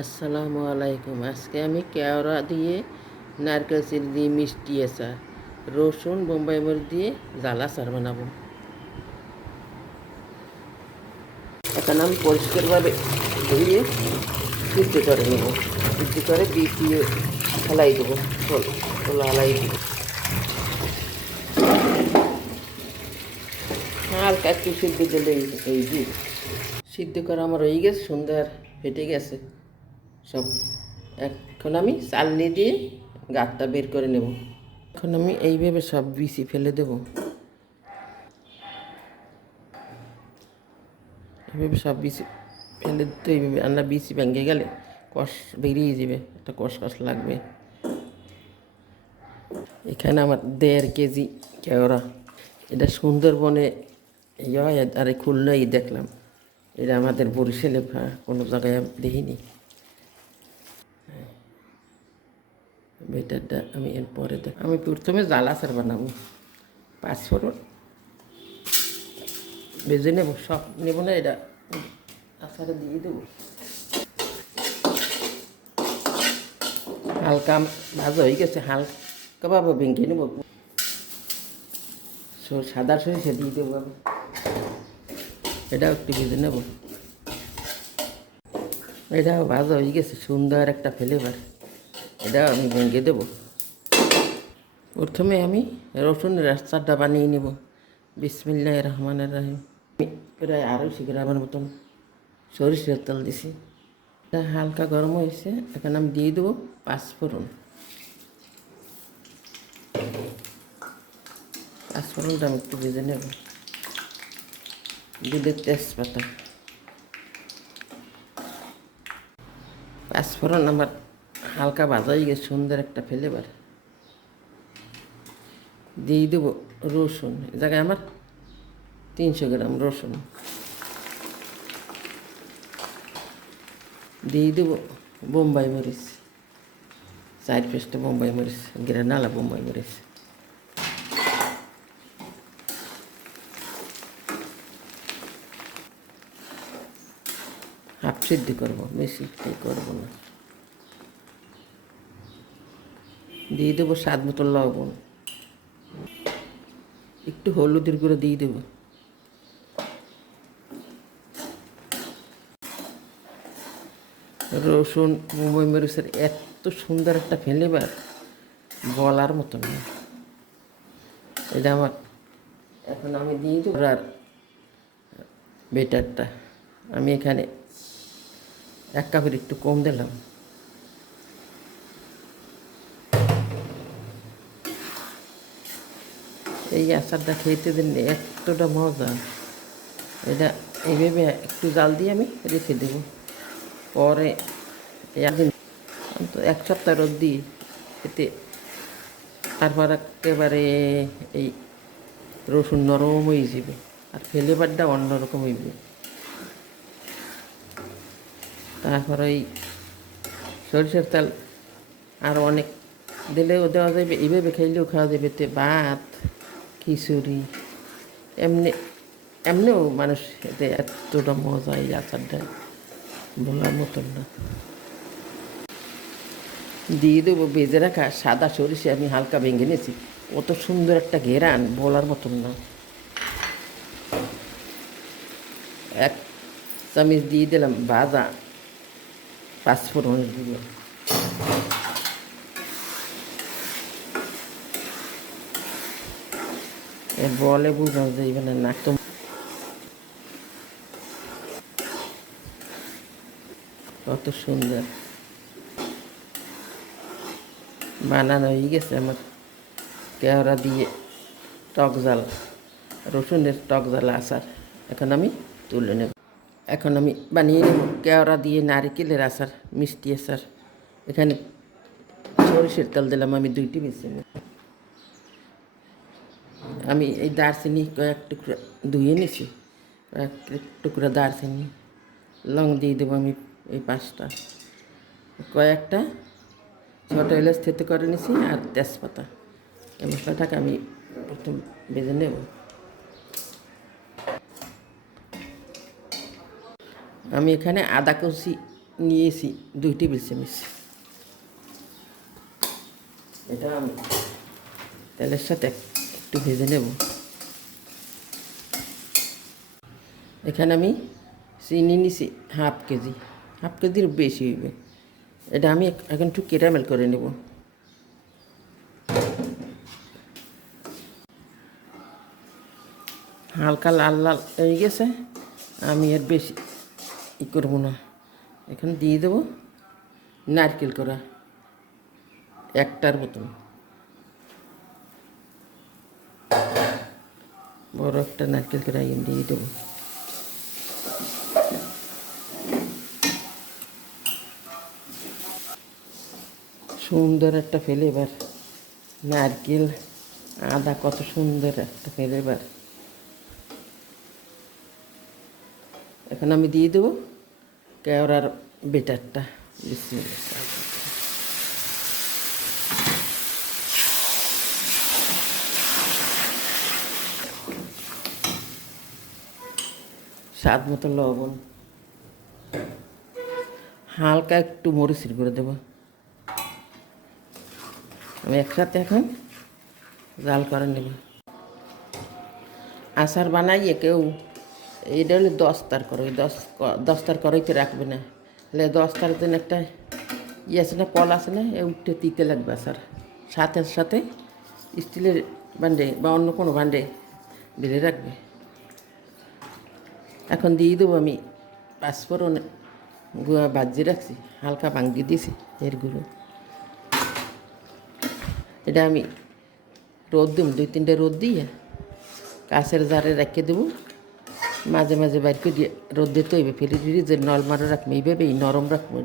আসসালামু আলাইকুম। আজকে আমি কেওড়া দিয়ে, নারকেল চিনি দিয়ে মিষ্টি আচার, রসুন বোম্বাই মরিচ দিয়ে জাল আচার বানাবো। এখন আমি পরিষ্কারভাবে ধুয়ে সিদ্ধ করে নেব। সিদ্ধ করে দিয়ে ফেলাই দেবো, খোলা হালাই দেবো। হালকা একটু সিদ্ধ দিলে এই যে সিদ্ধ করা আমার হয়ে গেছে, সুন্দর ফেটে গেছে সব। এখন আমি চালনি দিয়ে গাঁটটা বের করে নেব। এখন আমি এইভাবে সব বিচি ফেলে দেব। এইভাবে সব বিচি ফেলে দিতে, এইভাবে রান্না বিচি ভেঙে গেলে কষ বেরিয়ে যাবে, একটা কষ লাগবে। এখানে আমার 1.5 কেজি কেওড়া। এটা সুন্দরবনে হয়, আর এই খুলনায় দেখলাম। এটা আমাদের বরিশালে কোনো জায়গায় দেখিনি। বেটারটা আমি এরপরে আমি প্রথমে জাল আচার বানাবো। পাঁচফোড়ন ভেজে নেব, সব নেব না, এটা আচারে দিয়ে দেবো। হালকা ভাজা হয়ে গেছে, হালকাভাবে ভেঙে নেব। সাদা সরিষা দিয়ে দেবো আমি, এটাও একটু ভেজে নেব। এটাও ভাজা হয়ে গেছে, সুন্দর একটা ফ্লেভার। এটাও আমি ভেঙে দেবো। প্রথমে আমি রসুনের আচারটা বানিয়ে নেব। বিসমিল্লাহির রহমানির রহিম। প্রায় 250 গ্রামের মতন সরিষার তেল দিছি। এটা হালকা গরম হয়েছে, এখন আমি দিয়ে দেবো পাঁচফোড়ন। পাঁচফোড়নটা আমি একটু ভেজে নেব। দিলে তেজপাতা। পাঁচফোড়ন আমার হালকা ভাজা হয়ে গেছে, সুন্দর একটা ফ্লেভার। দিয়ে দেবো রসুন। এ জায়গায় আমার 300 গ্রাম রসুন। দিয়ে দেবো বোম্বাই মরিচ, 4 পেস্ট বোম্বাই মরিচ, গ্রানালা বোম্বাই মরিচ। হাফ সিদ্ধ করবো, বেশি করবো না। দিয়ে দেবো স্বাদ মতো লবণ, একটু হলুদের গুঁড়ো দিয়ে দেবো। রসুন বোম্বাই মরিচের এত সুন্দর একটা ফ্লেভার, বলার মতো না। এটা আমার এখন আমি দিয়ে দেবো। আর বেটারটা আমি এখানে 1 কাপের একটু কম দিলাম। এই আচারটা খেতে দিন এতটা মজা। এটা এইভাবে একটু জাল দিয়ে আমি রেখে দেবো। পরে একদিন তো 1 সপ্তাহ রোদ দিই এতে, তারপর একেবারে এই রসুন নরম হয়ে যাবে, আর ফ্লেভারটা অন্যরকম হইবে। তারপর ওই সরিষার তেল আর অনেক দিলেও দেওয়া যাবে, এইভাবে খাইলেও খাওয়া যাবে। তে ভাত, খিচুড়ি, এমনি এমনিও মানুষ এতে এতটা মজা এই আচারটা বলার মতন না। দিয়ে দেবো ভেজে রাখা সাদা সরিষা, আমি হালকা ভেঙে নিয়েছি। কত সুন্দর একটা ঘেরান, বলার মতন না। 1 চামচ দিয়ে দিলাম ভাজা পাঁচফোড়নের গুঁড়ো। বলে বুঝানো যাইবে না, নাক তো কত সুন্দর বানানো হয়ে গেছে আমার কেওড়া দিয়ে টক জাল, রসুনের টক জাল আচার। এখন আমি তুলে নেব। এখন আমি বানিয়ে নেব কেওড়া দিয়ে নারকেলের আচার, মিষ্টি আচার। এখানে সরিষার তেল দিলাম আমি 2 টেবিল চামচ। আমি এই দারচিনি কয়েক টুকরা ধুয়ে নিছি, কয়েক টুকরা দারচিনি। লং দিয়ে দেবো আমি এই 5টা। কয়েকটা ছোট এলাচ থেতে করে নিছি, আর তেজপাতা। এই মশলাটাকে আমি প্রথম ভেজে নেব। আমি এখানে আদা কুচি নিয়েছি 2 টেবিল চামচ। এটা আমি তেলের সাথে একটু ভেজে নেব। এখানে আমি চিনি নিছি হাফ কেজির বেশি হইবে। এটা আমি এখন একটু ক্যারামেল করে নেব। হালকা লাল লাল হয়ে গেছে, আমি এর বেশি করবো না। এখন দিয়ে দেবো নারকেল করা 1টার মতন, বড় একটা নারকেল করা দিয়ে দেবো। সুন্দর একটা ফ্লেভার, নারকেল আদা, কত সুন্দর একটা ফ্লেভার। এখন আমি দিয়ে দেবো কেওড়ার বেটারটা। বিসমিল্লাহ। স্বাদ মতো লবণ, হালকা একটু মরিচের গুঁড়ো দেবো। আমি একসাথে এখন জাল করে নেব। আচার বানাইয়ে কেউ এটা হলে দস্তার করো, দস্তার করাইতে রাখবে না, হলে দস্তার দিন একটা আছে না, কল আছে না, উঠতে দিতে লাগবে আচার। সাথে সাথে স্টিলের ভান্ডে বা অন্য কোনো ভান্ডে ঢেলে রাখবে। এখন দিয়ে দেবো আমি পাঁচফোড়ন গুঁড়া ভাজিয়ে রাখছি, হালকা ভাঙ্গি দিয়েছি এর গুঁড়ো। এটা আমি রোদ দেবো, 2-3টে রোদ দিয়ে কাছের জারে রেখে দেবো। মাঝে মাঝে বাইর করে রোদ দিতে হইবে, ফ্রিজে নলমারও রাখবো। এইভাবেই নরম রাখবো।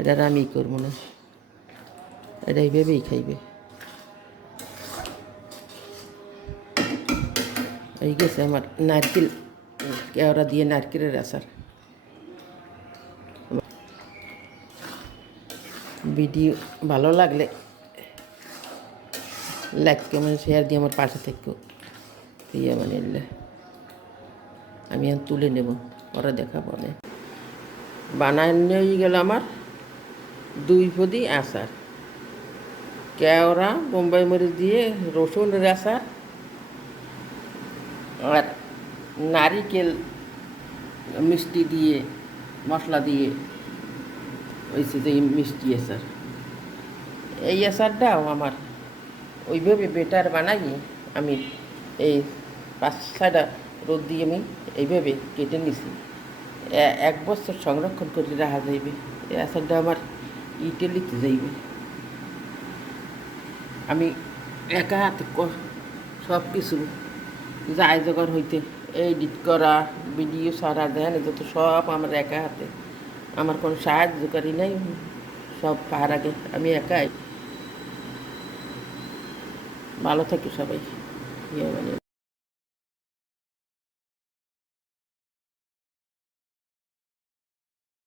এটার আমি করবো না, এটা এইভাবেই খাইবে। এই গেছে আমার নারকেল কেওড়া দিয়ে নারকেলের আচার। ভিডিও ভালো লাগলে লাইক কমেন্ট শেয়ার দিয়ে আমার পাশে থেকেও দিয়ে বানিয়ে আমি এখন তুলে নেব, পরে দেখা পরে। বানানো হয়ে গেল আমার 2 ফদি আচার, কেওড়া বোম্বাই মরিচ দিয়ে রসুনের আচার, আর নারিকেল মিষ্টি দিয়ে মশলা দিয়ে হয়েছে যে মিষ্টি আচার। এই আচারটাও আমার ওইভাবে বেটার বানাই আমি এই 5-6টা রোদ দিয়ে আমি এইভাবে কেটে নিছি। 1 বছর সংরক্ষণ করে রাখা যাইবে। এই আচারটা আমার ইটালিতে যাইবে। আমি একা হাতে সব কিছু যায় জোগাড় হইতে, এডিট করা, ভিডিও সারা দেন, যত সব আমার একা হাতে, আমার কোনো সাহায্যকারী নাই। সব পাহাড় আগে আমি একাই। ভালো থাকি সবাই। মানে